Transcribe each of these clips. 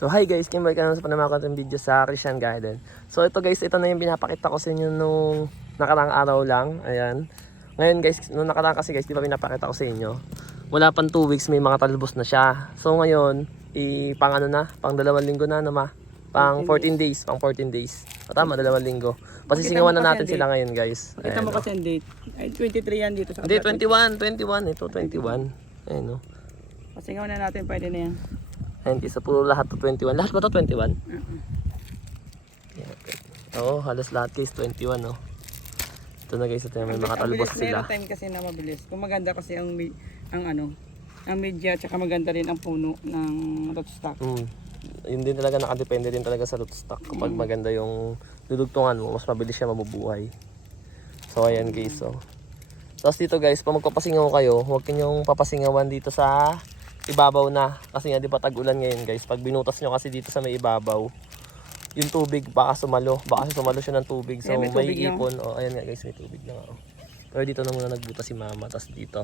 So hi guys, kimbalik ka naman sa panamakan ng video sa Christian Garden. So ito guys, ito na yung pinapakita ko sa inyo nung nakarang araw lang. Ayan. Ngayon guys, nung nakarang kasi guys, di ba pinapakita ko sa inyo? Wala pang 2 weeks, may mga talbos na siya. So ngayon, i pang ano na, pang dalawang linggo na naman. Pang 14 days, pang 14 days. O tama, dalawang linggo. Pasisingawan na natin sila ngayon guys. Kita mo Ayan, o. kasi ang date. Ay, 23 yan dito sa Hindi, kabila. 21, 21. Ito, 21. Ayan o. Pasingaw na natin, pwede na yan. And isa puro lahat to 21. Lahat ba to 21? Uh-uh. Yeah. Oo, halos lahat guys 21 no. Ito na guys, ito na may mga talbos sila. Meron time kasi na mabilis. Kung maganda kasi ang, ang ano, ang media, tsaka maganda rin ang puno ng rootstock. Mm. Yun din talaga nakadepende din talaga sa rootstock. Kapag maganda yung dudugtungan mo, mas mabilis siya mabubuhay. So ayan guys, so. Tapos dito guys, pag magpapasingaw kayo, huwag kanyong papasingawan dito sa ibabaw na. Kasi nga di ba tag-ulan ngayon guys, pag binutas nyo kasi dito sa may ibabaw, yung tubig baka sumalo. Baka sumalo siya ng tubig. So Ayan, may may, tubig na. ipon. Oh, ayan nga guys, may tubig na nga. oh. Pero dito na muna nagbutas si mama. Tapos dito.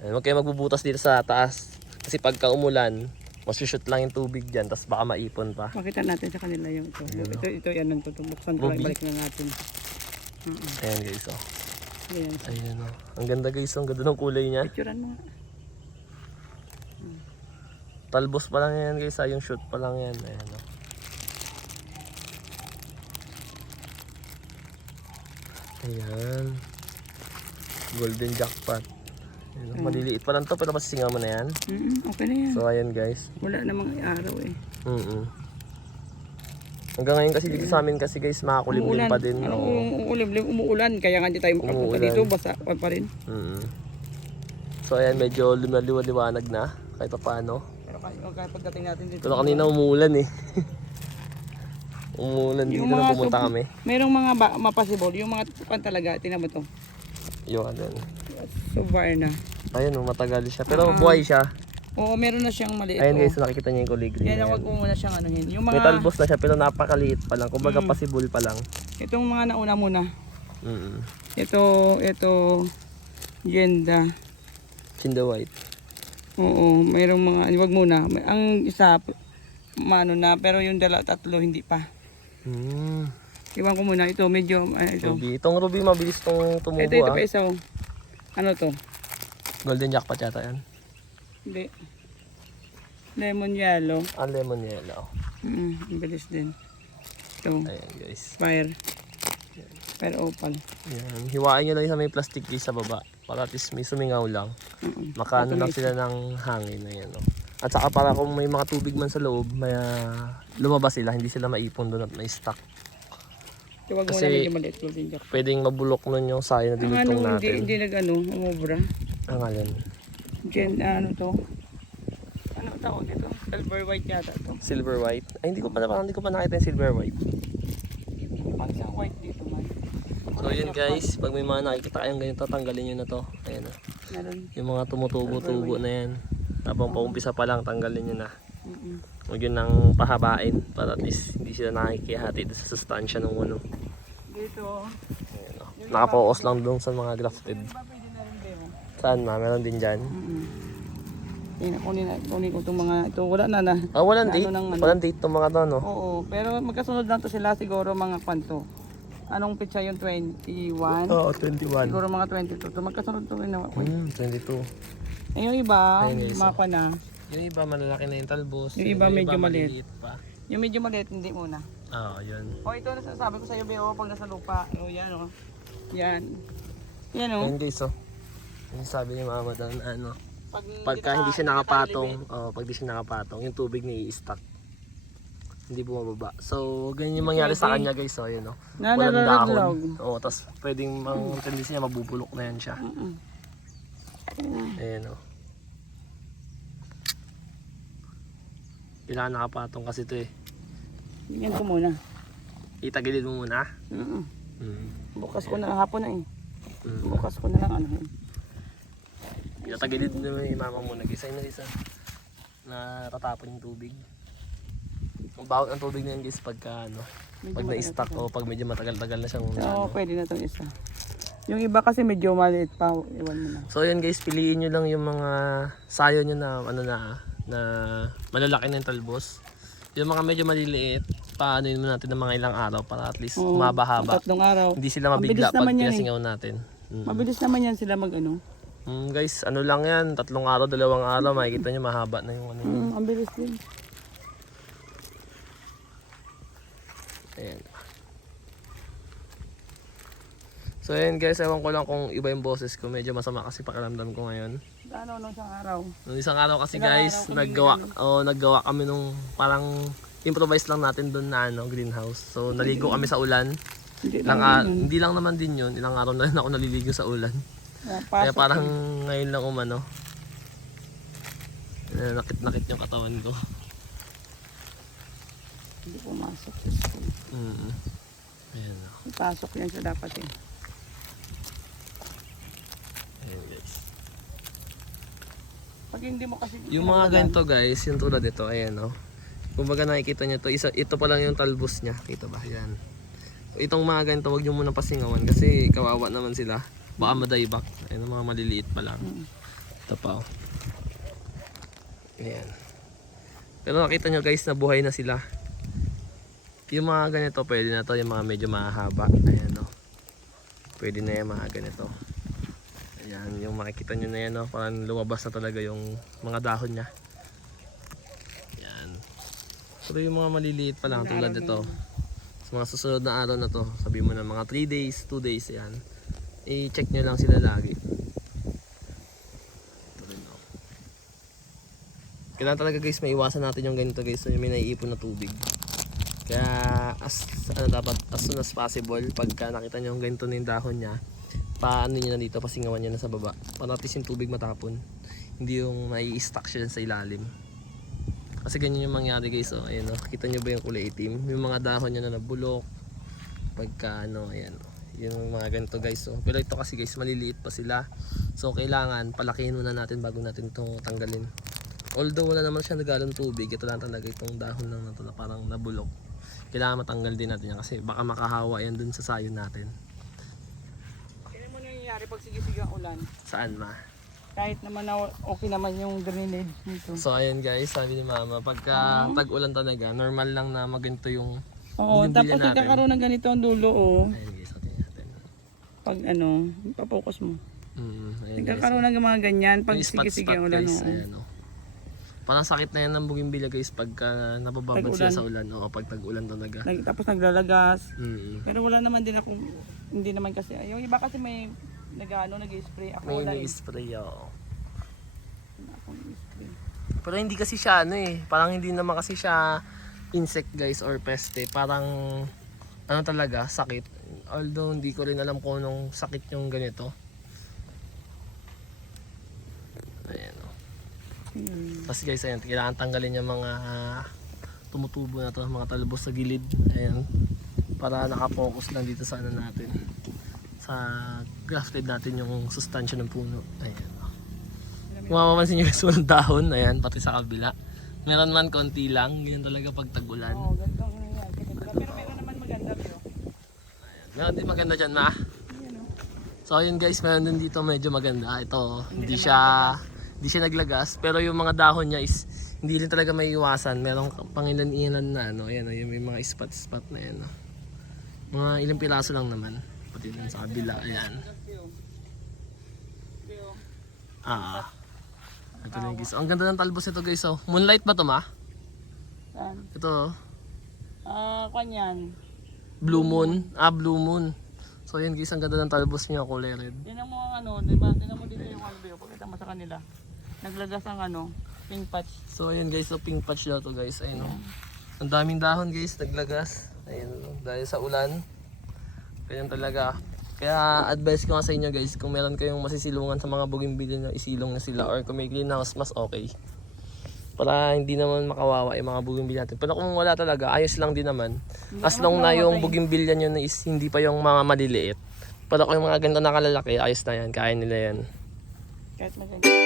Ayan, huwag kayo magbubutas dito sa taas. Kasi pagka umulan, masushoot lang yung tubig dyan. Tapos baka maipon pa. Makita natin sa kanila yung ito. Ito, ito, yan ang tutubuksan ko. Balik na natin. Uh-uh. Ayan guys, oh. Ayan. Ayan, oh. Ang ganda guys, ang ganda ng kulay niya. Picturean mo nga. Talbos pa lang yan guys, ah. yung shoot pa lang yan. Ayan, oh. Ayan. Golden jackpot. Ayan, oh. Maliliit pa lang to, pero masisingaw mo na yan. Mm okay na yan. So ayan guys. Wala namang araw eh. Mm Hanggang ngayon kasi dito sa amin kasi guys, makakulimlim pa din. Ano, oo. umuulan, umuulan. Kaya nga hindi tayo makapunta dito. Basta pa rin. Mm. So ayan, medyo lumaliwanag na kahit pa paano. Pero kasi okay, pagdating natin dito. Pero kanina umuulan eh. umuulan dito na pumunta kami. Merong mga ba, mapasibol. Yung mga tukan talaga. Tingnan mo to. Yung ano. Suvarna. Ayun, oh, matagal siya. Pero buhay siya. Oo, meron na siyang maliit. Ayun oh. guys, nakikita niyo yung kulay green. Kaya na wag mo muna siyang anuhin. Yung May mga, talbos na siya pero napakaliit pa lang. Kumbaga Mm. pasibol pa lang. itong mga nauna muna. Mm Ito, ito, Jenda. Chinda white. Oo, mayroong mga, wag muna. May- Ang isa, maano na, pero yung dala, tatlo, hindi pa. Mm. Iwan ko muna, ito, medyo, ay, ito. Ruby. Itong ruby mabilis tong tumubo Ito, ito ah. pa isa, oh. Ano to? Golden jackpot yata yan. Hindi. Lemon yellow. Ah, lemon yellow. Mm, ang bilis din. Ito, Ayan guys. fire. Fire opal. Ayan. Hiwain nyo lang sa may plastic case sa baba. Para at least may sumingaw lang. Mm-mm. Makaano lang sila ng hangin na yan. No? At saka para kung may mga tubig man sa loob, may ah, lumabas sila, hindi sila maipon doon at may stuck. Ito, wag mo Kasi- na medyo maliit jack. Pwedeng mabulok nun yung sayo na Ang ano, dilutong hindi, natin. hindi nag ano, umubra. Ang alin? Gen, ano to? Ano tawag ito? Silver white yata to. Silver white. Ay, hindi ko pa, parang hindi ko pa nakita yung silver white. Sa white dito. So yun guys, pag may mga nakikita kayong ganito, tanggalin nyo na to. Ayan. Meron. Yung mga tumutubo-tubo na yan. Habang paumpisa pa lang, tanggalin nyo na. Huwag yun nang pahabain para at least hindi sila nakikihati sa sustansya ng uno. Dito. Ayan, o. Nakapokus lang doon sa mga grafted. Ba pwede na rin din. oh. Saan ma? Meron din dyan. Tingnan, kunin, na- kunin ko itong mga, ito wala na na. Ah, walang Na date. ano ng ano? Walang date tong mga to, no? Oo, pero magkasunod lang to sila siguro mga kwanto. Anong pitsa yung 21? Oo, 21. Siguro mga 22. To magkasunod to rin naman. Hmm, 22. Eh, yung iba, Ayun, isa. mapa na. Yung iba malalaki na yung talbos. Yung iba medyo maliit. maliliit pa. Yung medyo maliit, hindi muna. Oo, yun. O ito na sasabi ko sa iyo, Beo, pag nasa lupa. O yan o. Yan. Yan o. Ayun guys, oh. Yung sabi ni mama doon, ano, Pag pagka hindi siya naka- nakapatong, oh, pag hindi siya nakapatong, yung tubig na i-stack. Hindi bumababa. So, ganyan yung mangyari sa kanya guys, oh, yun, oh. Na Walang dahon. Oo, tapos pwedeng mang tendency niya mabubulok na yan siya. Ayan, oh. Kailangan nakapatong kasi ito eh. Yan ko muna. Itagilid mo muna. Mm-mm. Hmm. Bukas ko na lang hapon na eh. Hmm. Bukas ko na lang ano yun. Itagilid mo naman yung mama mo. Nag-isa na isa. Na tatapon yung tubig. Ang bawat ang tubig na yun guys pagka ano, Medyo pag na-stack o pag medyo matagal-tagal na siyang So, ano. pwede na itong isa. Yung iba kasi medyo maliit pa. Iwan mo na. So yun guys, piliin nyo lang yung mga sayo nyo na ano na na malalaki na yung talbos. Yung mga medyo maliliit, paano yun natin ng mga ilang araw para at least Oo, mabahaba. Tatlong araw. Hindi sila mabigla bilis pag naman yan eh. pinasingaw natin. Mm. Mabilis naman yan sila mag ano. Mm, guys, ano lang yan, tatlong araw, dalawang araw, makikita nyo mahaba na yung ano yun. Mm, ang bilis din. Ayan. So ayan guys, ewan ko lang kung iba yung boses ko. Medyo masama kasi pakiramdam ko ngayon. Ano nung isang araw. Nung isang araw kasi Ilang guys, araw naggawa, oh, naggawa kami nung parang improvise lang natin doon na ano, greenhouse. So naligo kami sa ulan. Hindi lang a- yun. hindi lang naman din yun, ilang araw na rin ako naliligo sa ulan. Ah, Kaya parang ngayon lang umano. Eh, nakit-nakit yung katawan ko. Hindi pumasok sa school. Mm. Ayan. May Pasok yan sa dapat eh. ayan guys. Pag hindi mo kasi Yung mga ganito guys, yung tulad ito, ayan oh. Kumbaga nakikita nyo to, isa, ito pa lang yung talbos niya. Kita ba? Yan. Itong mga ganito, wag nyo muna pasingawan kasi kawawa naman sila. Baka madaybak. Ayan ang mga maliliit pa lang. Mm. Ito pa oh. Ayan. Pero nakita nyo guys, nabuhay na sila. Yung mga ganito, pwede na to. Yung mga medyo mahaba. Ayan oh. Pwede na yung mga ganito. Ayan, yung makikita nyo na yan, no? parang lumabas na talaga yung mga dahon niya. Ayan. Pero yung mga maliliit pa lang, tulad nito, sa mga susunod na araw na to, sabi mo na mga 3 days, 2 days, ayan, i-check nyo lang sila lagi. No? Kailangan talaga guys, maiwasan natin yung ganito guys, so yung may naiipon na tubig. Kaya as ano dapat as soon as possible pagka nakita yung ganito na yung dahon niya, paano niyo na dito pasingawan niyo na sa baba para at yung tubig matapon. Hindi yung may stuck siya sa ilalim. Kasi ganyan yung mangyari guys, oh. Ayan, oh. Kita niyo ba yung kulay itim? Yung mga dahon niya na nabulok. Pagka ano, ayan. oh. Yung mga ganito guys, oh. Pero ito kasi guys, maliliit pa sila. So kailangan palakihin muna natin bago natin ito tanggalin. Although wala naman siya nagalong tubig, ito lang talaga itong dahon lang na to na parang nabulok. Kailangan matanggal din natin yan kasi baka makahawa yan dun sa sayon natin. Kaya mo nangyayari pag sige-sige ang ulan. Saan ma? Kahit naman na okay naman yung drainage nito. So ayan guys, sabi ni mama, pagka tag-ulan talaga, normal lang na maganto yung Oo, tapos natin. nagkakaroon ng ganito ang dulo oh. Ayan guys, atin natin. Pag ano, papokus mo. Mm. Nagkakaroon ng mga ganyan pag ang ulan. guys, oo. ayan oh. Parang sakit na yan ng bugimbilya guys pagka nabababad sila Tag-ulan. sa ulan. Oo, pag tag-ulan talaga. Nag, tapos naglalagas. Mm. Pero wala naman din ako, hindi naman kasi, yung iba kasi may nag-ano, nag-spray. Ako May wala eh. nag-spray oo. Wala akong spray. Pero hindi kasi siya ano eh. Parang hindi naman kasi siya insect guys or peste. Parang ano talaga, sakit. Although hindi ko rin alam kung anong sakit yung ganito. Ayan oh. Hmm. Tapos guys, ayan, kailangan tanggalin yung mga ah, tumutubo na to, mga talbos sa gilid. Ayan. Para nakapokus lang dito sa ano natin. Sa grafted natin yung sustansya ng puno. Ayan. Kung mapapansin nyo guys, walang dahon. Ayan, pati sa kabila. Meron man konti lang. Ganyan talaga pag tag-ulan. Oo, ganito ang nangyayari. Pero meron naman maganda pero. Meron din maganda dyan, ma. Yan o. So ayun guys, meron din dito medyo maganda. Ito, hindi siya hindi siya naglagas, pero yung mga dahon niya is hindi rin talaga may iwasan. Merong pangilan-ilan na ano, ayan, oh, yung may mga spot-spot na yan. oh. Mga ilang piraso lang naman. Pati dun sa kabila, ayan. Ah. Ito na guys. Ang ganda ng talbos nito guys. Oh. Moonlight ba to ma? Saan? Ito, oh. Ah, kanyan. blue moon. Ah, blue moon. So ayan guys, ang ganda ng talbos niya, kulay red. Mo ang ano, di ba? Tingnan mo dito yung ano, Beo. Pakita mo sa kanila. Naglagas ang ano, pink patch. So ayan guys, so pink patch daw to guys. Ayun oh. Ang daming dahon guys, naglagas. Ayun oh, dahil sa ulan. Ganyan talaga. Kaya advice ko nga sa inyo guys, kung meron kayong masisilungan sa mga bougainvillea na isilong na sila or kung may greenhouse, mas okay. Para hindi naman makawawa yung mga bougainvillea natin. Pero kung wala talaga, ayos lang din naman. As long na yung bougainvillea nyo na is hindi pa yung mga maliliit. Pero kung yung mga ganito na kalalaki, ayos na yan, kaya nila yan. Kahit maganda.